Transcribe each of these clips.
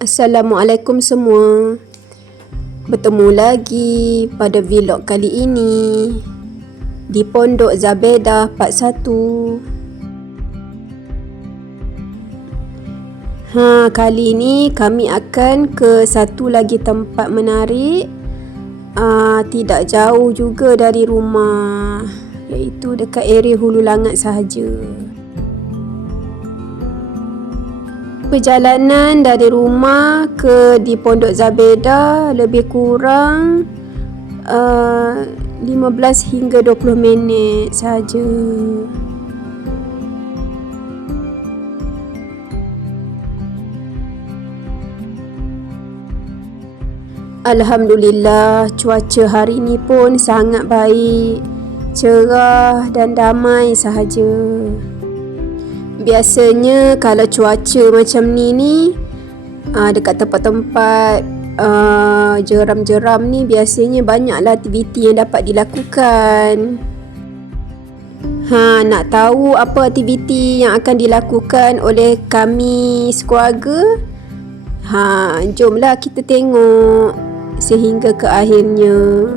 Assalamualaikum semua. Bertemu lagi pada vlog kali ini di Pondok Zabedah Part 1. Ha, kali ini kami akan ke satu lagi tempat menarik uh, tidak jauh juga dari rumah iaitu dekat area Hulu Langat sahaja. Perjalanan dari rumah ke di Pondok Zabeda lebih kurang uh, 15 hingga 20 minit saja. Alhamdulillah cuaca hari ini pun sangat baik, cerah dan damai sahaja. Biasanya kalau cuaca macam ni ni uh, dekat tempat-tempat uh, jeram-jeram ni biasanya banyaklah aktiviti yang dapat dilakukan. Ha, nak tahu apa aktiviti yang akan dilakukan oleh kami sekeluarga? Ha, jomlah kita tengok sehingga ke akhirnya.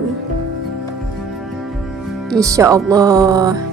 Insya-Allah.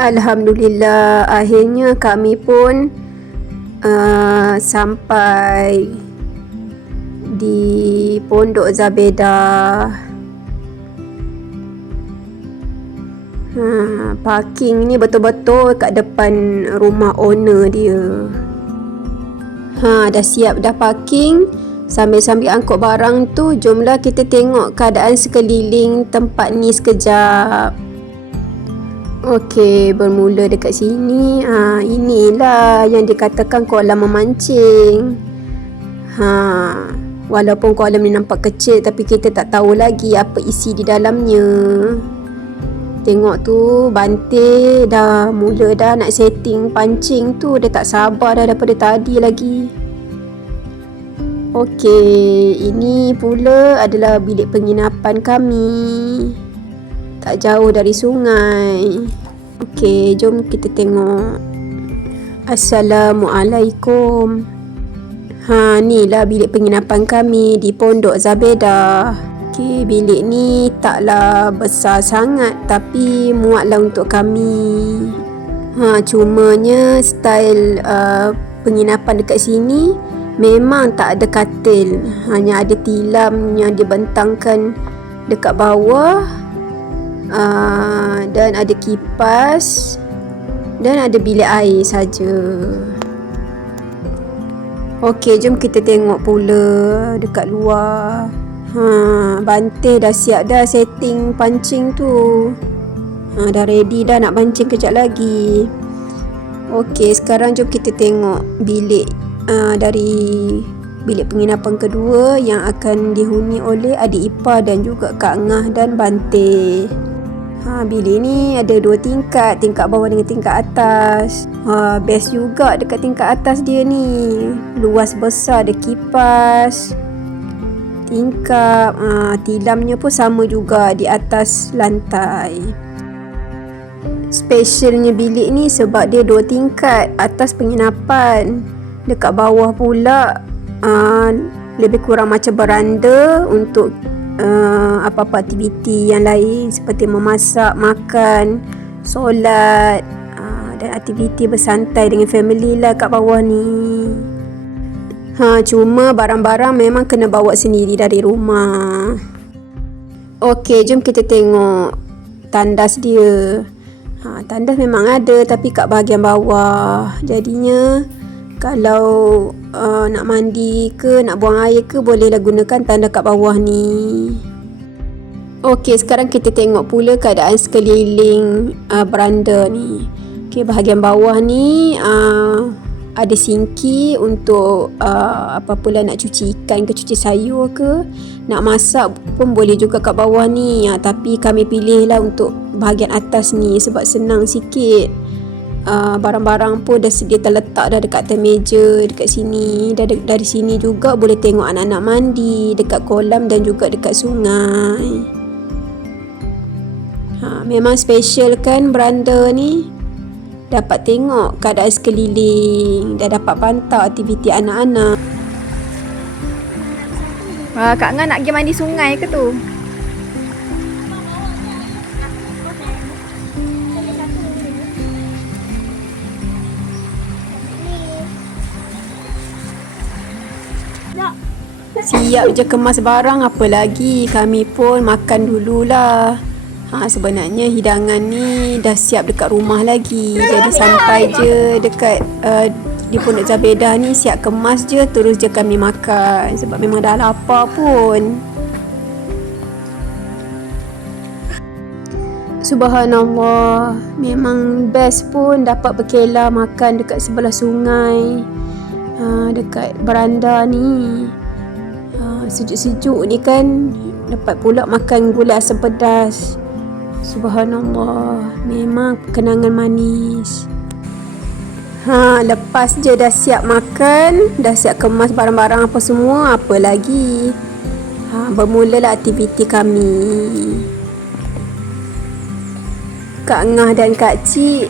Alhamdulillah akhirnya kami pun uh, sampai di Pondok Zabeda. Ha, parking ni betul-betul kat depan rumah owner dia. Ha, dah siap dah parking. Sambil-sambil angkut barang tu, jomlah kita tengok keadaan sekeliling tempat ni sekejap. Okey, bermula dekat sini. Ha, inilah yang dikatakan kolam memancing. Ha, walaupun kolam ni nampak kecil tapi kita tak tahu lagi apa isi di dalamnya. Tengok tu bante dah mula dah nak setting pancing tu. Dia tak sabar dah daripada tadi lagi. Okey, ini pula adalah bilik penginapan kami tak jauh dari sungai. Okey, jom kita tengok. Assalamualaikum. Ha, ni lah bilik penginapan kami di Pondok Zabeda. Okey, bilik ni taklah besar sangat tapi muatlah untuk kami. Ha, cumanya style uh, penginapan dekat sini memang tak ada katil. Hanya ada tilam yang dibentangkan dekat bawah uh, dan ada kipas dan ada bilik air saja. Okey, jom kita tengok pula dekat luar. Ha, bantai dah siap dah setting pancing tu. Ha, dah ready dah nak pancing kejap lagi. Okey, sekarang jom kita tengok bilik uh, dari bilik penginapan kedua yang akan dihuni oleh adik ipar dan juga Kak Ngah dan Bante. Ha, bilik ni ada dua tingkat, tingkat bawah dengan tingkat atas. Ha, best juga dekat tingkat atas dia ni. Luas besar, ada kipas. Tingkap, ha, tilamnya pun sama juga di atas lantai. Specialnya bilik ni sebab dia dua tingkat, atas penginapan. Dekat bawah pula uh, lebih kurang macam beranda untuk uh, apa-apa aktiviti yang lain seperti memasak, makan, solat uh, dan aktiviti bersantai dengan family lah kat bawah ni. Ha, cuma barang-barang memang kena bawa sendiri dari rumah. Okey, jom kita tengok tandas dia. Ha, tandas memang ada tapi kat bahagian bawah. Jadinya kalau uh, nak mandi ke nak buang air ke bolehlah gunakan tanda kat bawah ni Okey, sekarang kita tengok pula keadaan sekeliling uh, beranda ni. Okey, bahagian bawah ni uh, ada sinki untuk uh, apa pula nak cuci ikan ke cuci sayur ke. Nak masak pun boleh juga kat bawah ni. Uh, tapi kami pilihlah untuk bahagian atas ni sebab senang sikit. Uh, barang-barang pun dah sedia terletak dah dekat atas meja dekat sini. Dari, dari sini juga boleh tengok anak-anak mandi dekat kolam dan juga dekat sungai. Ha, memang special kan beranda ni? Dapat tengok keadaan sekeliling. Dan dapat pantau aktiviti anak-anak. Wah, Kak Nga nak pergi mandi sungai ke tu? Siap je kemas barang apa lagi? Kami pun makan dululah. Ha, Sebenarnya hidangan ni dah siap dekat rumah lagi. Jadi sampai je dekat uh, di Pondok Zabedah ni Siap kemas je terus je kami makan. Sebab memang dah lapar pun. Subhanallah Memang best pun dapat berkelah makan dekat sebelah sungai ha, Dekat beranda ni sejuk-sejuk ni kan. Dapat pula makan gula asam pedas. Subhanallah. Memang kenangan manis. Ha lepas je dah siap makan dah siap kemas barang-barang apa semua apa lagi? Ha bermulalah aktiviti kami. Kak Ngah dan Kak Cik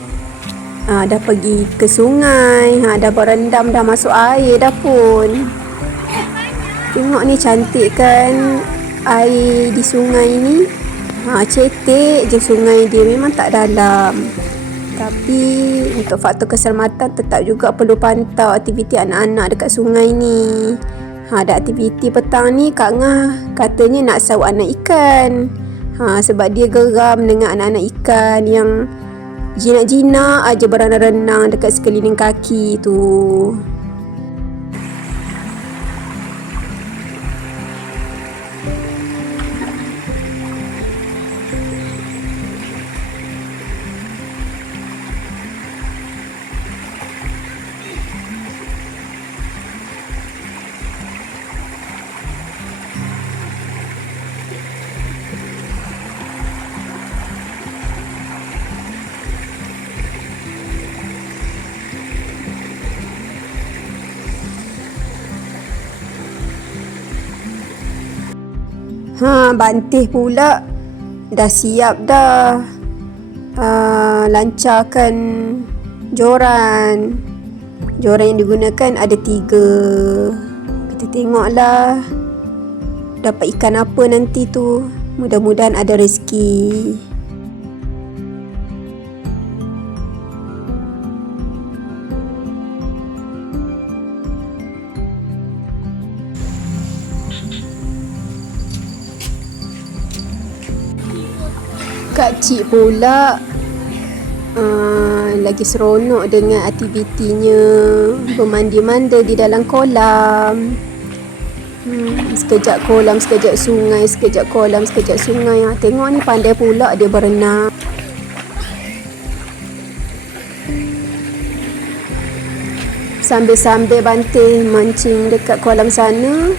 ha, dah pergi ke sungai. Ha, dah berendam dah masuk air dah pun Tengok ni cantik kan air di sungai ni. Ha, cetek je sungai dia memang tak dalam. Tapi untuk faktor keselamatan tetap juga perlu pantau aktiviti anak-anak dekat sungai ni. Ha, ada aktiviti petang ni Kak Ngah katanya nak sawak anak ikan. Ha, sebab dia geram dengan anak-anak ikan yang jinak-jinak aja berenang-renang dekat sekeliling kaki tu. Ha, bantih pula dah siap dah. Uh, lancarkan joran. Joran yang digunakan ada tiga. Kita tengoklah dapat ikan apa nanti tu. Mudah-mudahan ada rezeki. Kak Cik pula uh, lagi seronok dengan aktivitinya bermandi-mandi di dalam kolam. Hmm, sekejap kolam, sekejap sungai, sekejap kolam, sekejap sungai. Ha, tengok ni pandai pula dia berenang. Sambil-sambil banting mancing dekat kolam sana,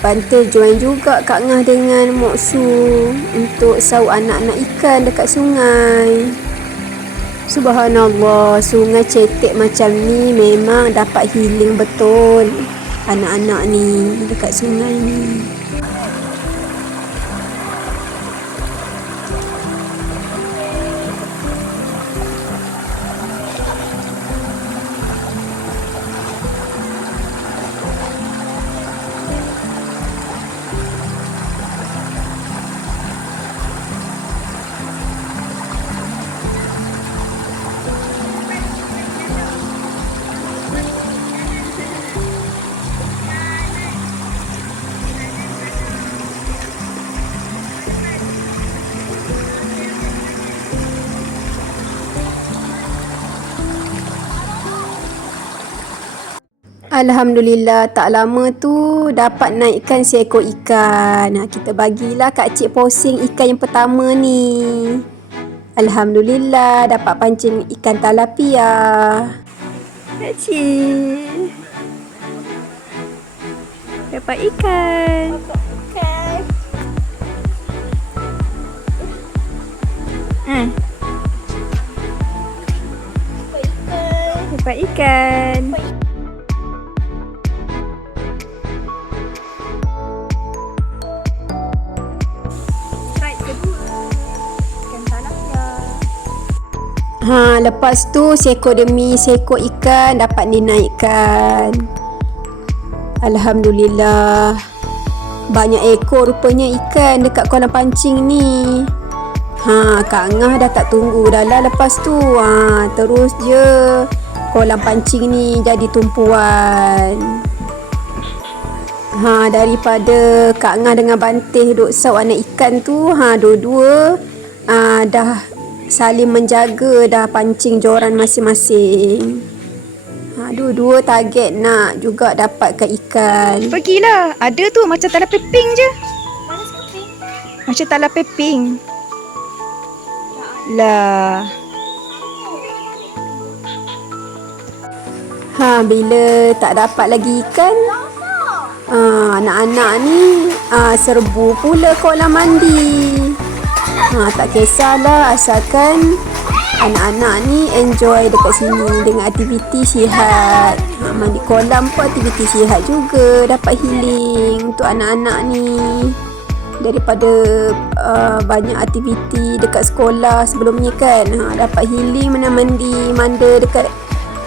Bante join juga Kak Ngah dengan Mok Su untuk saut anak-anak ikan dekat sungai. Subhanallah, sungai cetek macam ni memang dapat healing betul anak-anak ni dekat sungai ni. Alhamdulillah tak lama tu dapat naikkan seekor ikan. Ha, kita bagilah Kak Cik posing ikan yang pertama ni. Alhamdulillah dapat pancing ikan talapia. Kak Cik. Dapat ikan. Hmm. Dapat ikan. Strike Ha, lepas tu seekor demi seekor ikan dapat dinaikkan. Alhamdulillah. Banyak ekor rupanya ikan dekat kolam pancing ni. Ha, Kak Ngah dah tak tunggu dah lah lepas tu. Ha, terus je kolam pancing ni jadi tumpuan. Ha, daripada Kak Ngah dengan Bantih duk saut anak ikan tu, ha, dua-dua ha, dah saling menjaga dah pancing joran masing-masing. Ha, dua-dua target nak juga dapatkan ikan. Pergilah. Ada tu macam talapia pink je. Macam talapia pink. Lah. Ha, bila tak dapat lagi ikan, ha, anak-anak ni ha, serbu pula kolam mandi. Ha, tak kisahlah asalkan anak-anak ni enjoy dekat sini dengan aktiviti sihat. Ha, mandi kolam pun aktiviti sihat juga, dapat healing untuk anak-anak ni. Daripada uh, banyak aktiviti dekat sekolah sebelum ni kan. Ha, dapat healing mana mandi, manda dekat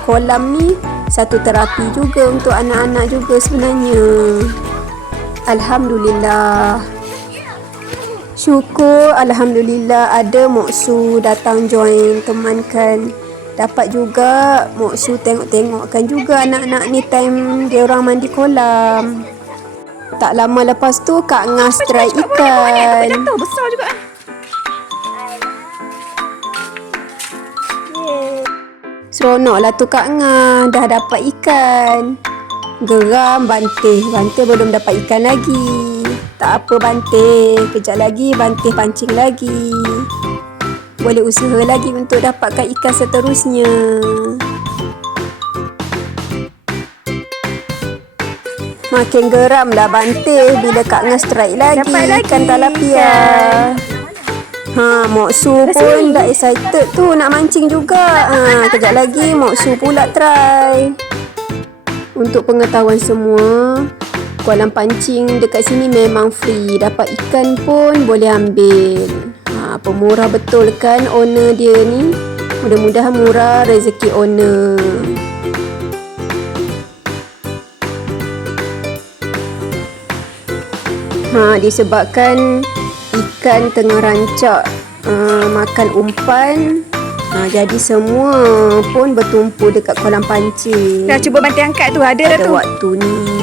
kolam ni satu terapi juga untuk anak-anak juga sebenarnya. Alhamdulillah. Syukur Alhamdulillah ada Moksu datang join temankan. Dapat juga Moksu tengok-tengokkan juga anak-anak ni time dia orang mandi kolam. Tak lama lepas tu Kak Ngah strike ikan. Jatuh besar juga. Seronok lah tu Kak Ngah Dah dapat ikan Geram Bantih Bantih belum dapat ikan lagi Tak apa Bantih Kejap lagi Bantih pancing lagi Boleh usaha lagi untuk dapatkan ikan seterusnya Makin geram lah Bantih Bila Kak Ngah strike lagi Dapat Ikan talapia. Ha, Mok Su pun dah excited tu nak mancing juga. Ha, kejap lagi Mok Su pula try. Untuk pengetahuan semua, kolam pancing dekat sini memang free. Dapat ikan pun boleh ambil. Ha, pemurah betul kan owner dia ni. Mudah-mudahan murah rezeki owner. Ha, disebabkan ikan tengah rancak uh, makan umpan ha, jadi semua pun bertumpu dekat kolam pancing Dah cuba bantai angkat tu. Ada dah pada tu. waktu ni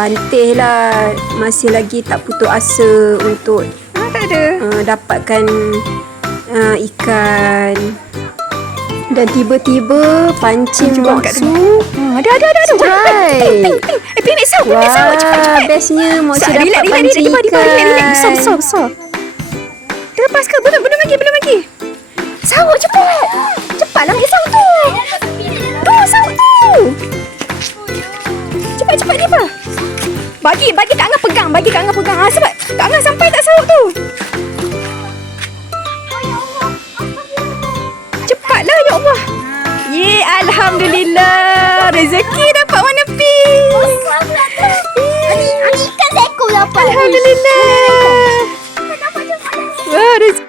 bantih lah masih lagi tak putus asa untuk Ah, tak ada. uh, dapatkan uh, ikan dan tiba-tiba pancing Cuba angkat Moksu Ah, ada, ada, ada. ada. Ping, ping. Eh, ping, sawut, ping, sawut. Cepat, cepat. bestnya Moksu Besar, dapat relax, pancing relax. Bawah, relax, relax. ikan. Besar, besar, besar. Dia lepas ke? Belum, belum lagi, belum lagi. Sawut, cepat. Cepatlah ambil sawut tu. Tu, sawut tu. Cepat, dia apa? Bagi, bagi Kak Angah pegang. Bagi Kak Angah pegang. Ha, sebab Kak Angah sampai tak sahut tu. Cepatlah, ya Allah. Ye, Alhamdulillah. Rezeki dapat warna pink. Ani ikan seekor dapat. Alhamdulillah. Wah, rezeki.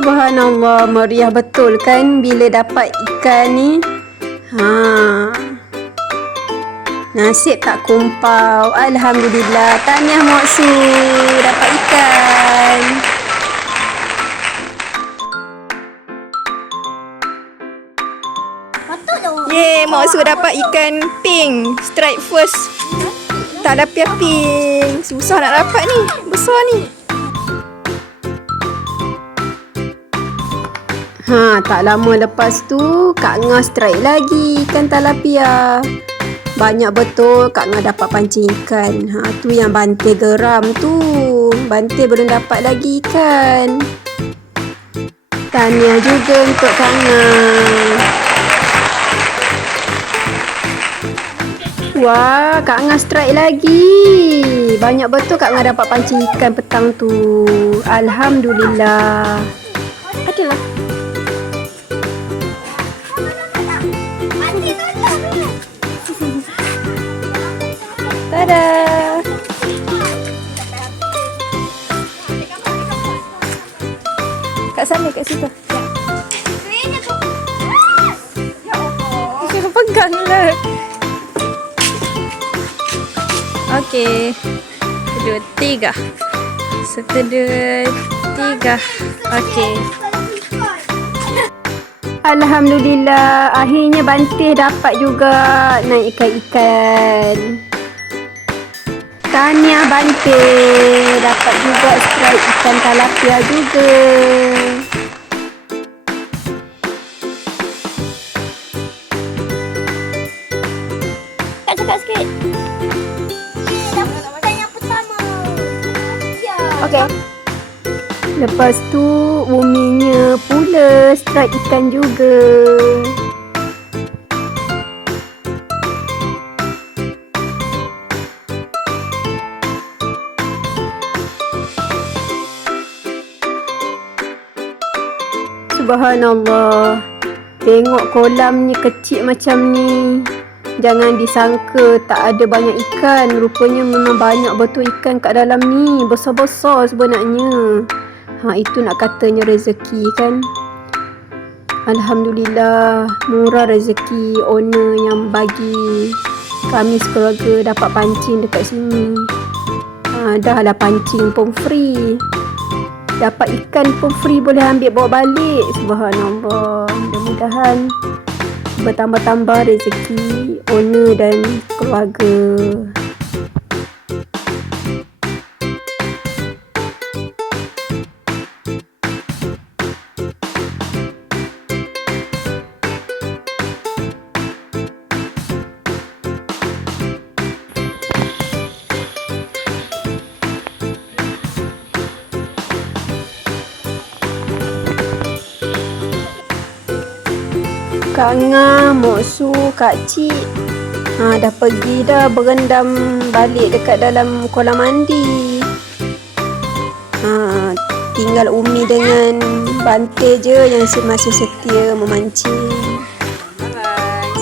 Subhanallah, meriah betul kan bila dapat ikan ni. Ha. Nasib tak kumpau. Alhamdulillah. Tahniah Mak Su dapat ikan. Patut tu. Ye, Mak Su dapat ikan pink. Strike first. Tilapia pink. Susah nak dapat ni. Besar ni. Ha, tak lama lepas tu Kak Ngah strike lagi ikan talapia. Banyak betul Kak Ngah dapat pancing ikan. Ha, tu yang bantai geram tu. Bantai belum dapat lagi ikan. Tahniah juga untuk Kak Ngah. Wah, Kak Ngah strike lagi. Banyak betul Kak Ngah dapat pancing ikan petang tu. Alhamdulillah. Adalah. Tada. Kat sana, kat situ. Ini tu. Kena pegang lah. Okey. Satu, tiga. Satu, dua, tiga. Okey. Alhamdulillah, akhirnya Bantih dapat juga naik ikan-ikan. Tahniah Bantih, dapat juga strike ikan talapia juga. Kak cakap sikit. Okey. Lepas tu, Uminya pula strike ikan juga. Subhanallah. Tengok kolam ni kecil macam ni. Jangan disangka tak ada banyak ikan. Rupanya memang banyak betul ikan kat dalam ni. Besar-besar sebenarnya. Ha itu nak katanya rezeki kan. Alhamdulillah murah rezeki owner yang bagi kami sekeluarga dapat pancing dekat sini. Ha, dah lah pancing pun free. Dapat ikan pun free boleh ambil bawa balik. Subhanallah. Mudah-mudahan bertambah-tambah rezeki owner dan keluarga. Kak Ngah, Mok Su, Kak Cik ha, dah pergi dah berendam balik dekat dalam kolam mandi. Ha, tinggal Umi dengan Bante je yang masih setia memancing.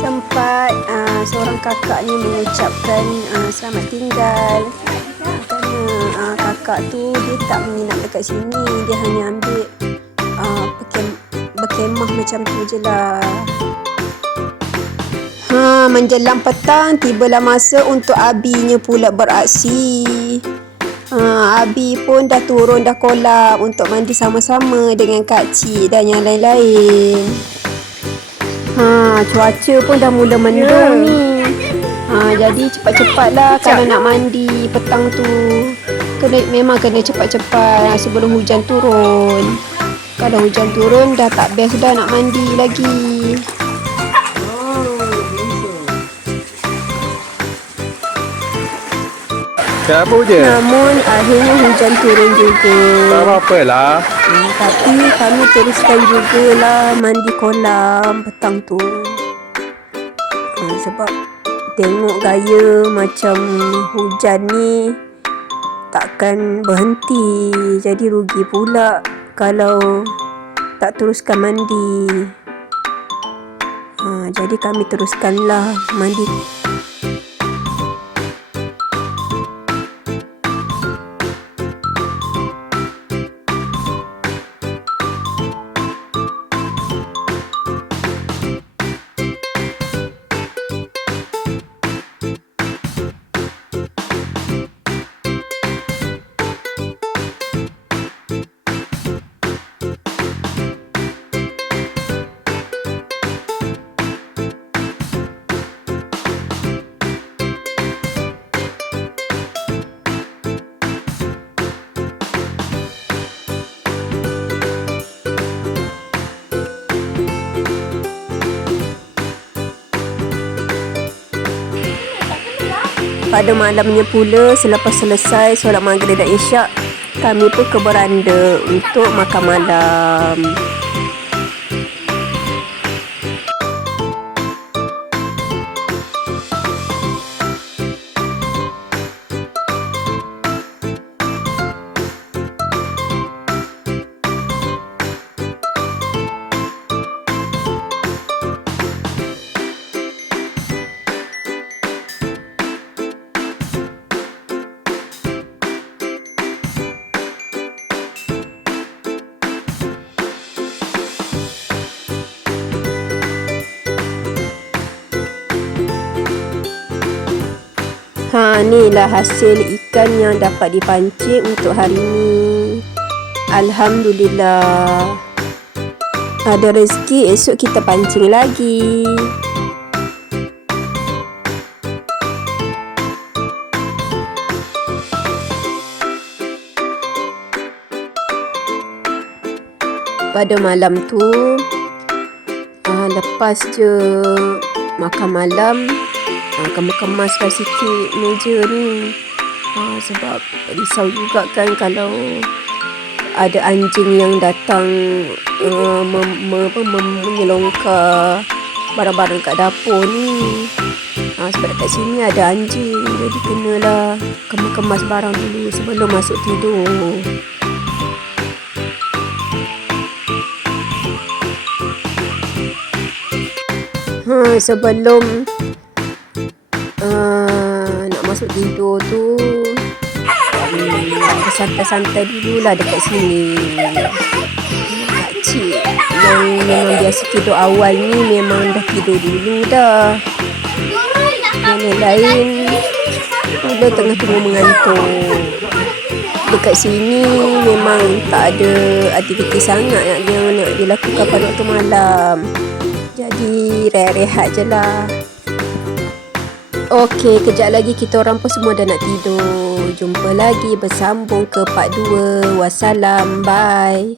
Sempat uh, seorang kakaknya mengucapkan uh, selamat tinggal. Kerana uh, kakak tu dia tak menginap dekat sini. Dia hanya ambil berkem- berkemah macam tu je lah. Ha, menjelang petang tibalah masa untuk Abinya pula beraksi. Ha, Abi pun dah turun dah kolam untuk mandi sama-sama dengan Kak Cik dan yang lain-lain. Ha, cuaca pun dah mula mendung ni. Ha, jadi cepat-cepatlah kalau nak mandi petang tu. Kena memang kena cepat-cepat sebelum hujan turun. Kalau hujan turun dah tak best dah nak mandi lagi. Kenapa je? Namun akhirnya hujan turun juga. Tak apa-apa lah. Hmm, tapi kami teruskan jugalah mandi kolam petang tu. Ha, sebab tengok gaya macam hujan ni takkan berhenti. Jadi rugi pula kalau tak teruskan mandi. Ha, jadi kami teruskanlah mandi. Pada malamnya pula selepas selesai solat maghrib dan isyak kami pun ke beranda untuk makan malam. Ha ni lah hasil ikan yang dapat dipancing untuk hari ni. Alhamdulillah. Ada rezeki esok kita pancing lagi. Pada malam tu ah, lepas je makan malam ah, kemas-kemaskan sikit meja ni. Ah, sebab risau juga kan kalau ada anjing yang datang uh, mem- mem- mem- menyelongkar barang-barang kat dapur ni. Ha, sebab dekat sini ada anjing jadi kenalah kemas-kemas barang dulu sebelum masuk tidur. Ha, sebelum uh, nak masuk tidur tu. Hmm, santai-santai dululah dekat sini. Pakcik yang memang biasa tidur awal ni memang dah tidur dulu dah. Yang lain Mula tengah tunggu mengantuk. Dekat sini memang tak ada aktiviti sangat dia nak dilakukan pada waktu malam. Jadi rehat-rehat je lah Okey, kejap lagi kita orang pun semua dah nak tidur. Jumpa lagi bersambung ke part 2. Wassalam. Bye.